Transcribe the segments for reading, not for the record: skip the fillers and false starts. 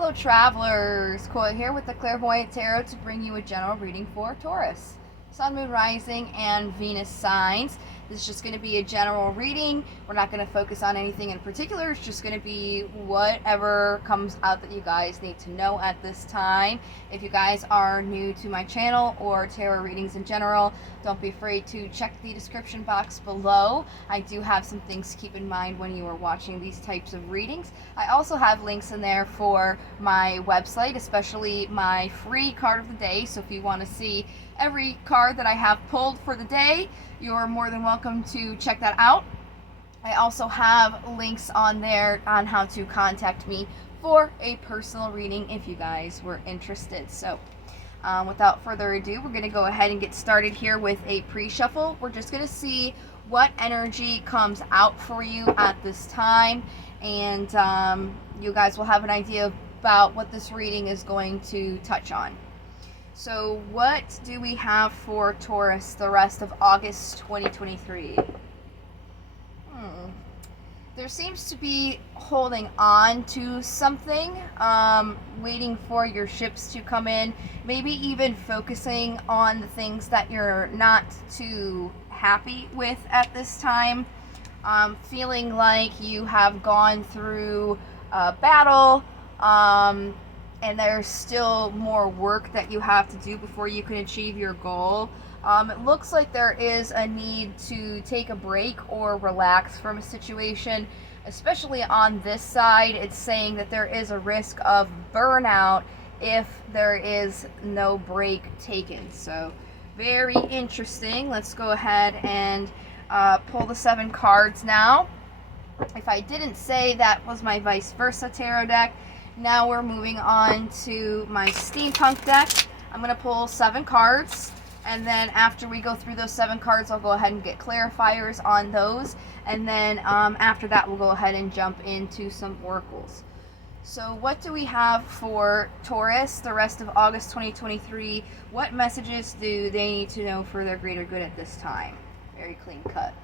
Fellow travelers, Coy here with the Clairvoyant Tarot to bring you a general reading for Taurus. Sun, Moon, Rising, and Venus signs. This is just going to be a general reading. We're not going to focus on anything in particular. It's just going to be whatever comes out that you guys need to know at this time. If you guys are new to my channel or tarot readings in general, don't be afraid to check the description box below. I do have some things to keep in mind when you are watching these types of readings. I also have links in there for my website, especially my free card of the day. So if you want to see every card that I have pulled for the day, you're more than welcome to check that out. I also have links on there on how to contact me for a personal reading if you guys were interested. So without further ado, we're going to go ahead and get started here with a pre-shuffle. We're just going to see what energy comes out for you at this time, and you guys will have an idea about what this reading is going to touch on. So what do we have for Taurus the rest of August 2023? There seems to be holding on to something, waiting for your ships to come in, maybe even focusing on the things that you're not too happy with at this time, feeling like you have gone through a battle, and there's still more work that you have to do before you can achieve your goal. It looks like there is a need to take a break or relax from a situation, especially on this side. It's saying that there is a risk of burnout if there is no break taken. So very interesting. Let's go ahead and pull the 7 cards now. If I didn't say that was my vice versa tarot deck, now we're moving on to my steampunk deck. I'm going to pull 7 cards, and then after we go through those 7 cards, I'll go ahead and get clarifiers on those, and then after that we'll go ahead and jump into some oracles. So what do we have for Taurus the rest of August 2023? What messages do they need to know for their greater good at this time? Very clean cut.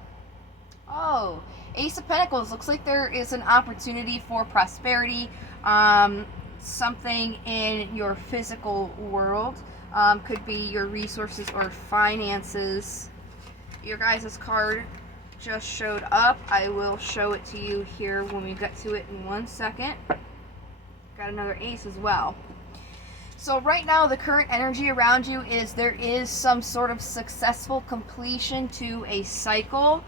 Oh, Ace of Pentacles. Looks like there is an opportunity for prosperity, something in your physical world. Could be your resources or finances. Your guys' card just showed up. I will show it to you here when we get to it in 1 second. Got another ace as well. So right now the current energy around you is there is some sort of successful completion to a cycle.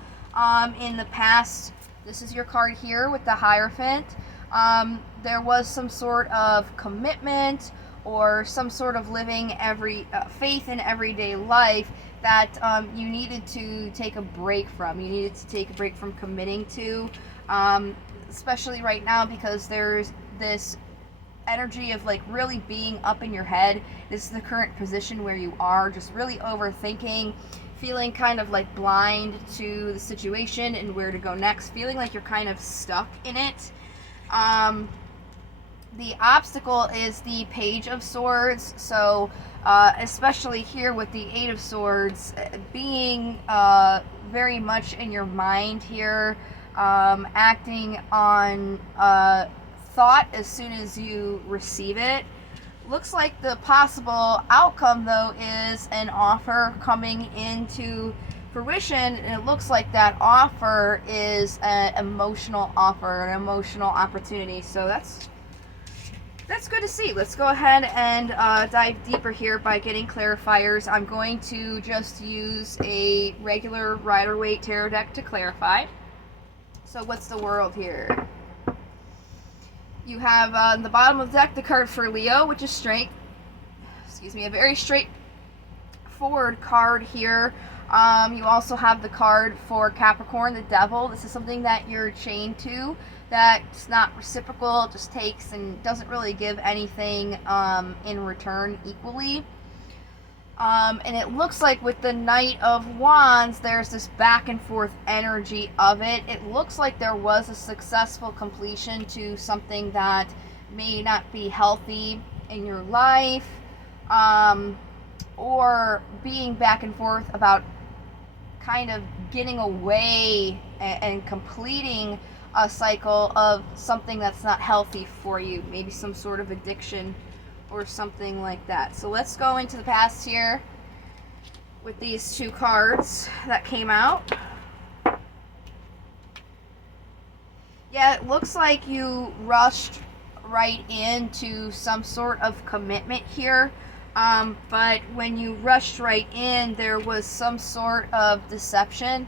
In the past, this is your card here with the Hierophant. There was some sort of commitment or some sort of living faith in everyday life that you needed to take a break from. You needed to take a break from committing to, especially right now because there's this energy of like really being up in your head. This is the current position where you are, just really overthinking, feeling kind of like blind to the situation and where to go next, feeling like you're kind of stuck in it. The obstacle is the Page of Swords, so especially here with the 8 of Swords, being very much in your mind here, acting on thought as soon as you receive it. Looks like the possible outcome though is an offer coming into fruition, and it looks like that offer is an emotional offer, an emotional opportunity. So that's good to see. Let's go ahead and dive deeper here by getting clarifiers. I'm going to just use a regular Rider-Waite tarot deck to clarify. So what's the world here? You have on the bottom of the deck the card for Leo, which is a very straightforward card here. You also have the card for Capricorn, the Devil. This is something that you're chained to, that's not reciprocal, just takes and doesn't really give anything in return equally. And it looks like with the Knight of Wands, there's this back and forth energy of it. It looks like there was a successful completion to something that may not be healthy in your life, or being back and forth about kind of getting away and completing a cycle of something that's not healthy for you, maybe some sort of addiction or something like that. So let's go into the past here with these two cards that came out. Yeah, it looks like you rushed right into some sort of commitment here. But when you rushed right in, there was some sort of deception,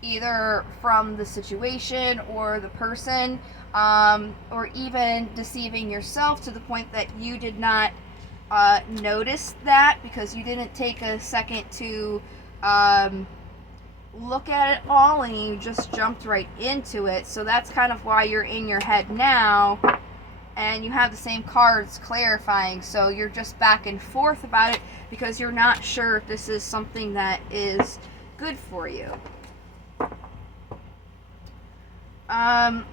either from the situation or the person, or even deceiving yourself to the point that you did not notice that because you didn't take a second to look at it all and you just jumped right into it. So that's kind of why you're in your head now. And you have the same cards clarifying, so you're just back and forth about it because you're not sure if this is something that is good for you. Yeah,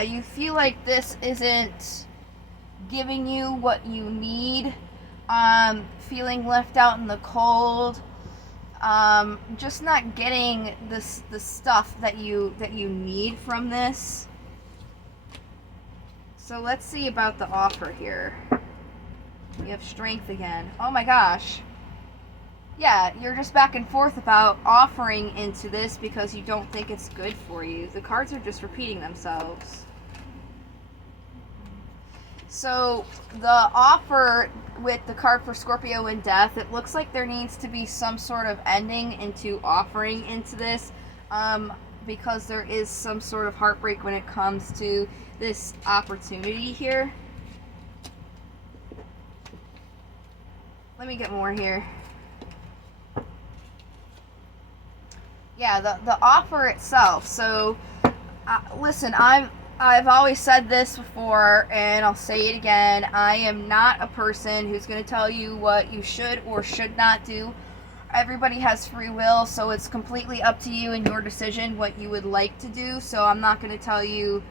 you feel like this isn't giving you what you need, feeling left out in the cold, just not getting the stuff that you need from this. So let's see about the offer here. We have strength again. Oh my gosh. Yeah, you're just back and forth about offering into this because you don't think it's good for you. The cards are just repeating themselves. So the offer with the card for Scorpio and Death, it looks like there needs to be some sort of ending into offering into this, because there is some sort of heartbreak when it comes to this opportunity here. Let me get more here. Yeah, the offer itself. So listen, I've always said this before and I'll say it again. I am not a person who's going to tell you what you should or should not do. Everybody has free will, so it's completely up to you and your decision what you would like to do. So I'm not going to tell you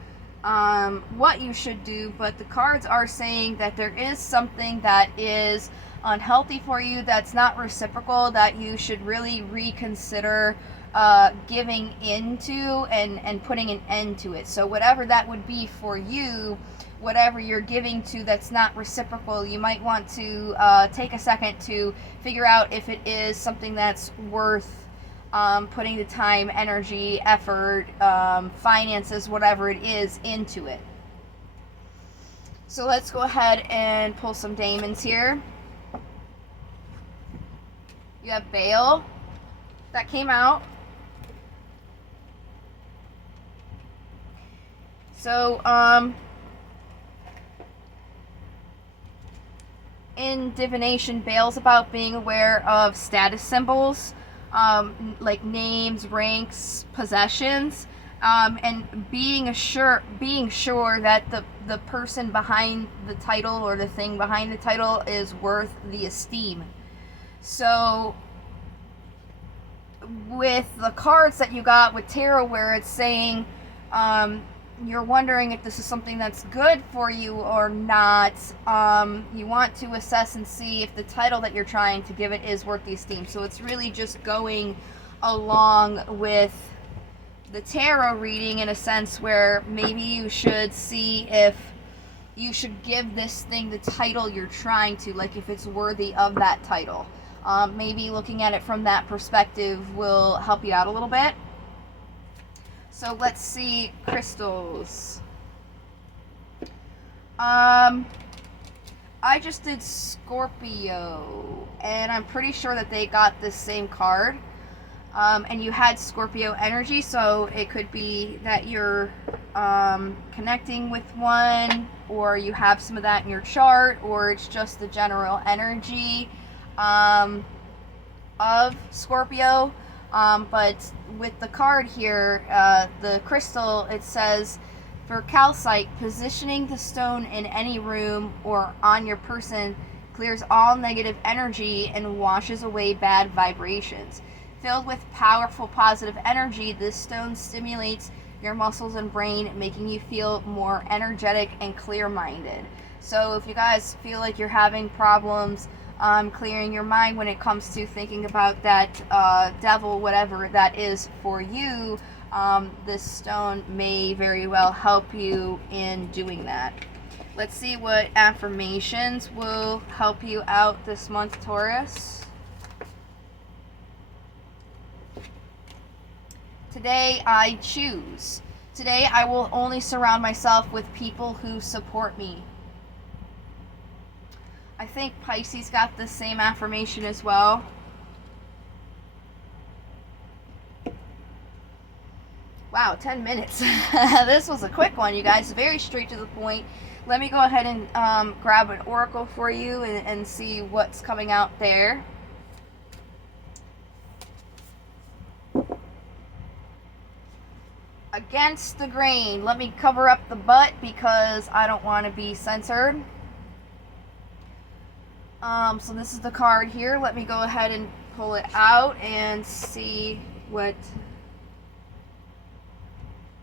what you should do, but the cards are saying that there is something that is unhealthy for you, that's not reciprocal, that you should really reconsider giving into and putting an end to it. So whatever that would be for you, whatever you're giving to that's not reciprocal, you might want to take a second to figure out if it is something that's worth putting the time, energy, effort, finances, whatever it is, into it. So let's go ahead and pull some daemons here. You have Baal that came out. So in divination, Baal's about being aware of status symbols, like names, ranks, possessions, and being sure that the person behind the title or the thing behind the title is worth the esteem. So with the cards that you got with tarot, where it's saying you're wondering if this is something that's good for you or not, you want to assess and see if the title that you're trying to give it is worth the esteem. So it's really just going along with the tarot reading in a sense where maybe you should see if you should give this thing the title you're trying to, like if it's worthy of that title. Maybe looking at it from that perspective will help you out a little bit. So let's see crystals. I just did Scorpio, and I'm pretty sure that they got the same card. And you had Scorpio energy, so it could be that you're connecting with one, or you have some of that in your chart, or it's just the general energy of Scorpio. But with the card here, the crystal, it says, for calcite, positioning the stone in any room or on your person clears all negative energy and washes away bad vibrations. Filled with powerful positive energy, this stone stimulates your muscles and brain, making you feel more energetic and clear-minded. So if you guys feel like you're having problems clearing your mind when it comes to thinking about that devil, whatever that is for you, this stone may very well help you in doing that. Let's see what affirmations will help you out this month, Taurus. Today I choose. Today I will only surround myself with people who support me. I think Pisces got the same affirmation as well. Wow, 10 minutes. This was a quick one, you guys. Very straight to the point. Let me go ahead and grab an oracle for you and see what's coming out there. Against the grain. Let me cover up the butt because I don't want to be censored. So this is the card here. Let me go ahead and pull it out and see what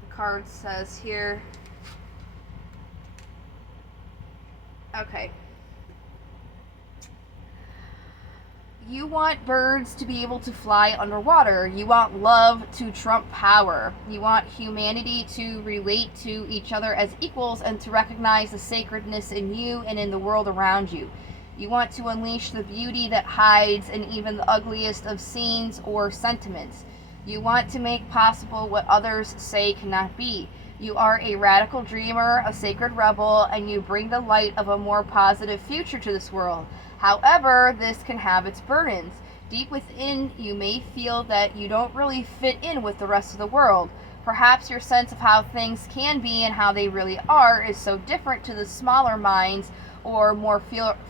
the card says here. Okay. You want birds to be able to fly underwater. You want love to trump power. You want humanity to relate to each other as equals and to recognize the sacredness in you and in the world around you. You want to unleash the beauty that hides in even the ugliest of scenes or sentiments. You want to make possible what others say cannot be. You are a radical dreamer, a sacred rebel, and you bring the light of a more positive future to this world. However, this can have its burdens. Deep within, you may feel that you don't really fit in with the rest of the world. Perhaps your sense of how things can be and how they really are is so different to the smaller minds or more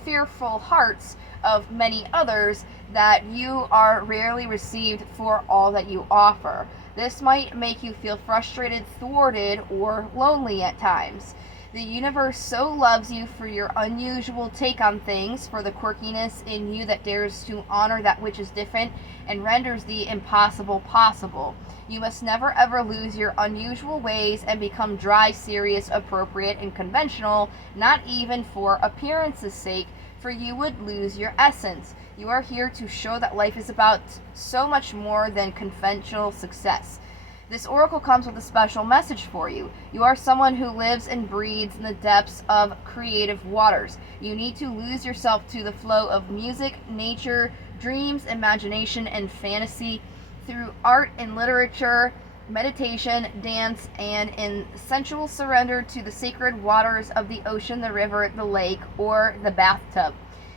fearful hearts of many others that you are rarely received for all that you offer. This might make you feel frustrated, thwarted, or lonely at times. The universe so loves you for your unusual take on things, for the quirkiness in you that dares to honor that which is different and renders the impossible possible. You must never ever lose your unusual ways and become dry, serious, appropriate, and conventional, not even for appearance's sake, for you would lose your essence. You are here to show that life is about so much more than conventional success. This oracle comes with a special message for you. You are someone who lives and breathes in the depths of creative waters. You need to lose yourself to the flow of music, nature, dreams, imagination, and fantasy through art and literature, meditation, dance, and in sensual surrender to the sacred waters of the ocean, the river, the lake, or the bathtub.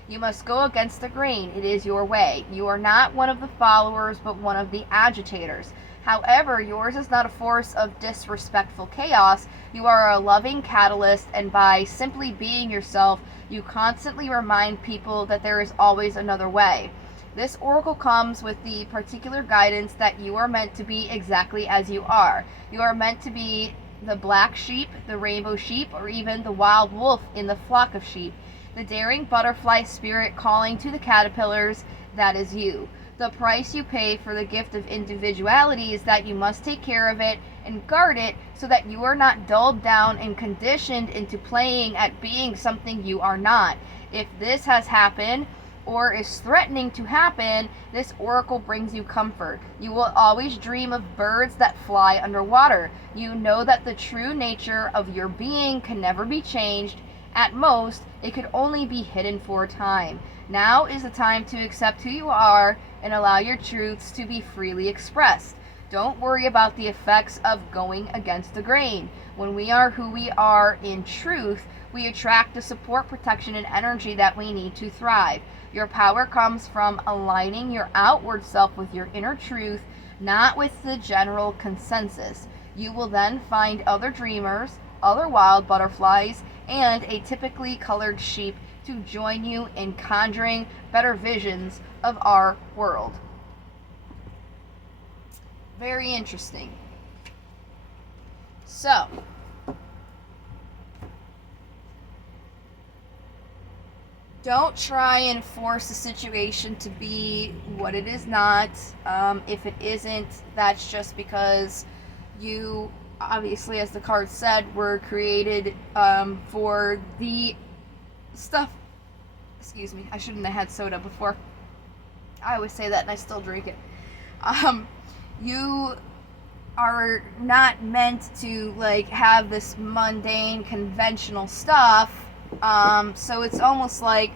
You must go against the grain. It is your way. You are not one of the followers, but one of the agitators. However, yours is not a force of disrespectful chaos. You are a loving catalyst, and by simply being yourself, you constantly remind people that there is always another way. This oracle comes with the particular guidance that you are meant to be exactly as you are. You are meant to be the black sheep, the rainbow sheep, or even the wild wolf in the flock of sheep. The daring butterfly spirit calling to the caterpillars, that is you. The price you pay for the gift of individuality is that you must take care of it and guard it so that you are not dulled down and conditioned into playing at being something you are not. If this has happened, or is threatening to happen, this oracle brings you comfort. You will always dream of birds that fly underwater. You know that the true nature of your being can never be changed. At most, it could only be hidden for a time. Now is the time to accept who you are and allow your truths to be freely expressed. Don't worry about the effects of going against the grain. When we are who we are in truth, we attract the support, protection, and energy that we need to thrive. Your power comes from aligning your outward self with your inner truth, not with the general consensus. You will then find other dreamers, other wild butterflies, and a typically colored sheep to join you in conjuring better visions of our world. Very interesting. So, don't try and force a situation to be what it is not. If it isn't, that's just because you, obviously, as the card said, were created for the stuff. Excuse me, I shouldn't have had soda before. I always say that and I still drink it. You are not meant to like have this mundane conventional stuff. So it's almost like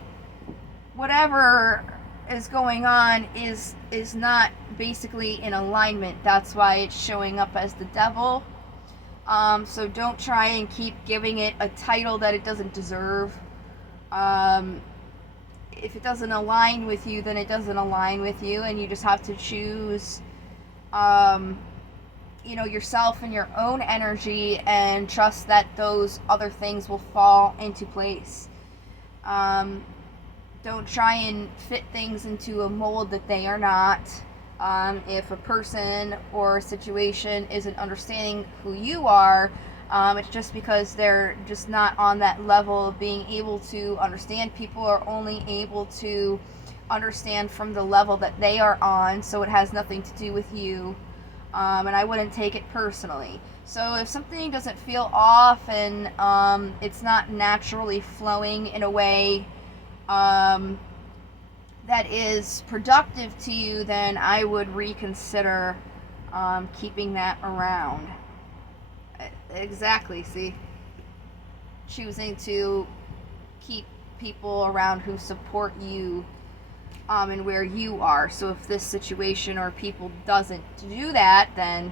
whatever is going on is not basically in alignment. That's why it's showing up as the devil. So don't try and keep giving it a title that it doesn't deserve. If it doesn't align with you, then it doesn't align with you, and you just have to choose yourself and your own energy, and trust that those other things will fall into place. Don't try and fit things into a mold that they are not. If a person or a situation isn't understanding who you are, it's just because they're just not on that level of being able to understand. People are only able to understand from the level that they are on, so it has nothing to do with you. And I wouldn't take it personally. So if something doesn't feel off and it's not naturally flowing in a way that is productive to you, then I would reconsider keeping that around. Exactly, see? Choosing to keep people around who support you and where you are. So if this situation or people doesn't do that, then,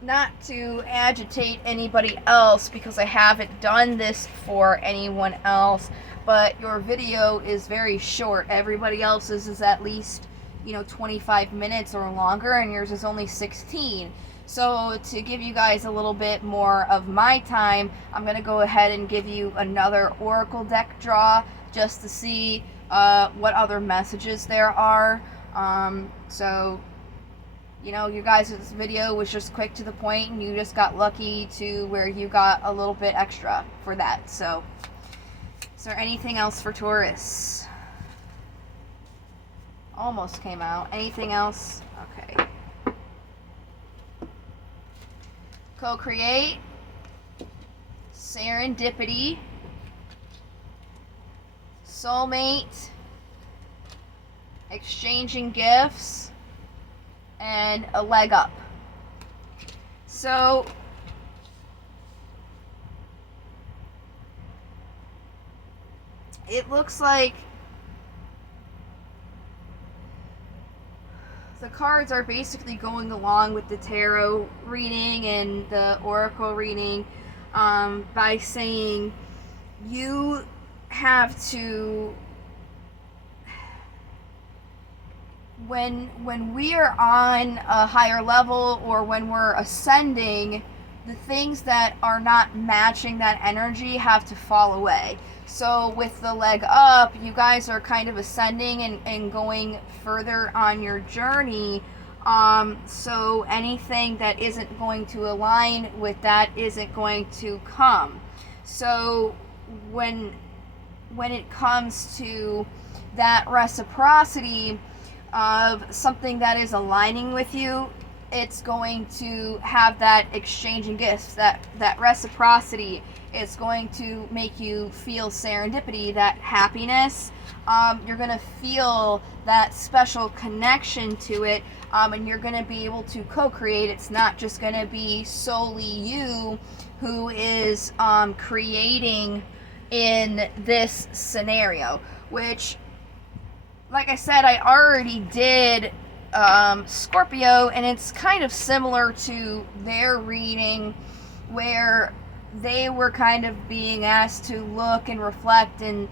not to agitate anybody else, because I haven't done this for anyone else, but your video is very short. Everybody else's is at least 25 minutes or longer, and yours is only 16. So to give you guys a little bit more of my time, I'm going to go ahead and give you another oracle deck draw just to see what other messages there are. So you guys' video was just quick to the point, and you just got lucky to where you got a little bit extra for that. So is there anything else for Taurus? Almost came out. Anything else? Okay. Co-create, serendipity, soulmate, exchanging gifts, and a leg up. So it looks like the cards are basically going along with the tarot reading and the oracle reading by saying you have to, when we are on a higher level or when we're ascending, the things that are not matching that energy have to fall away. So with the leg up, you guys are kind of ascending and going further on your journey. So anything that isn't going to align with that isn't going to come. So when it comes to that reciprocity of something that is aligning with you, it's going to have that exchanging gifts, that reciprocity. It's going to make you feel serendipity, that happiness. You're going to feel that special connection to it, and you're going to be able to co-create. It's not just going to be solely you who is creating in this scenario, which, like I said, I already did Scorpio, and it's kind of similar to their reading, where they were kind of being asked to look and reflect, and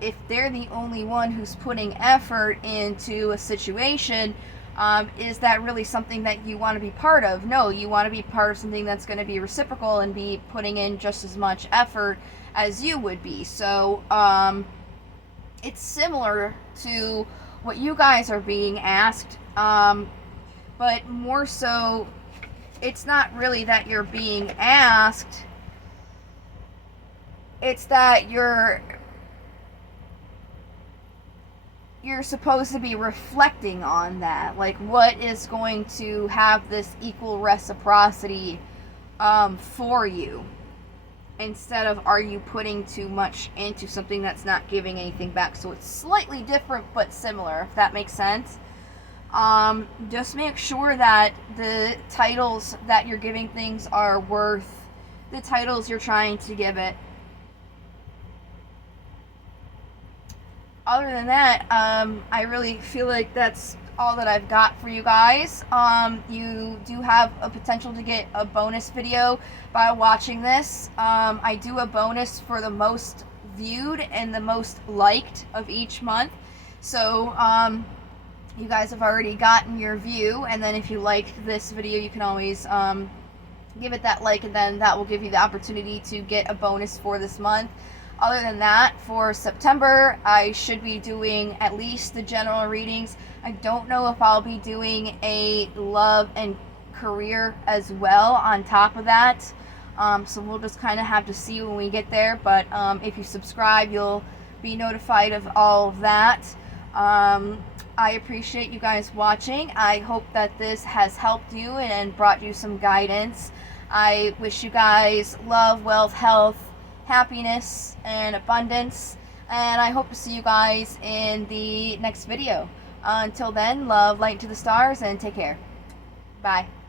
if they're the only one who's putting effort into a situation, is that really something that you want to be part of? No, you want to be part of something that's going to be reciprocal and be putting in just as much effort as you would be. So it's similar to what you guys are being asked, but more so, it's not really that you're being asked, it's that you're supposed to be reflecting on that, like what is going to have this equal reciprocity for you, instead of are you putting too much into something that's not giving anything back. So it's slightly different but similar, if that makes sense. Just make sure that the titles that you're giving things are worth the titles you're trying to give it. Other than that, I really feel like that's all that I've got for you guys. You do have a potential to get a bonus video by watching this. I do a bonus for the most viewed and the most liked of each month. So you guys have already gotten your view, and then if you liked this video, you can always give it that like, and then that will give you the opportunity to get a bonus for this month. Other than that, for September, I should be doing at least the general readings. I don't know if I'll be doing a love and career as well on top of that. So we'll just kind of have to see when we get there. But if you subscribe, you'll be notified of all of that. I appreciate you guys watching. I hope that this has helped you and brought you some guidance. I wish you guys love, wealth, health, happiness, and abundance, and I hope to see you guys in the next video. Until then, love, light to the stars, and take care. Bye.